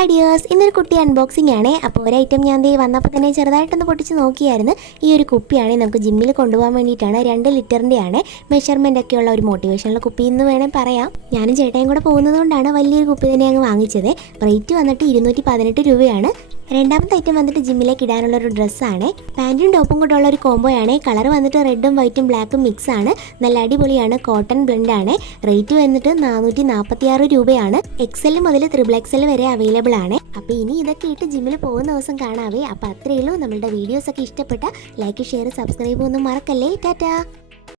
Hi dears, ഇന്നൊരു കുട്ടി unboxing ആണ്. അപ്പോൾ ഒരു ഐറ്റം ഞാൻ വന്നപ്പോൾ തന്നെ ചെറുതായിട്ടൊന്ന് പൊട്ടിച്ച് നോക്കിയായിരുന്നു. ഈ ഒരു കുപ്പിയാണ് നമുക്ക് ജിമ്മിൽ കൊണ്ടുപോകാൻ വേണ്ടിയിട്ടാണ്. 2 ലിറ്ററിൻ്റെ ആണ്. മെഷർമെൻ്റ് ഒക്കെയുള്ള ഒരു മോട്ടിവേഷനുള്ള കുപ്പി എന്ന് വേണേൽ പറയാം. ഞാനും ചേട്ടയും കൂടെ പോകുന്നതുകൊണ്ടാണ് വലിയൊരു കുപ്പി തന്നെ അങ്ങ് വാങ്ങിച്ചത്. റേറ്റ് വന്നിട്ട് 218 രൂപയാണ്. രണ്ടാമത്തെ ഐറ്റം വന്നിട്ട് ജിമ്മിലേക്ക് ഇടാനുള്ള ഒരു ഡ്രസ്സാണ്. പാൻറ്റും ടോപ്പും കൂടെ ഉള്ള ഒരു കോംബോയാണ്. കളർ വന്നിട്ട് റെഡും വൈറ്റും ബ്ലാക്കും മിക്സ് ആണ്. നല്ല അടിപൊളിയാണ്. കോട്ടൺ ബ്ലെൻഡ് ആണ്. റേറ്റ് വന്നിട്ട് 446 രൂപയാണ്. XL മുതൽ XXL വരെ അവൈലബിൾ ആണ്. അപ്പോൾ ഇനി ഇതൊക്കെ ഇട്ട് ജിമ്മിൽ പോകുന്ന ദിവസം കാണാവേ. അപ്പോൾ അത്രയേ ഉള്ളൂ. നമ്മളുടെ വീഡിയോസൊക്കെ ഇഷ്ടപ്പെട്ട ലൈക്ക്, ഷെയർ, സബ്സ്ക്രൈബ് ഒന്നും മറക്കല്ലേ. ടാറ്റാ.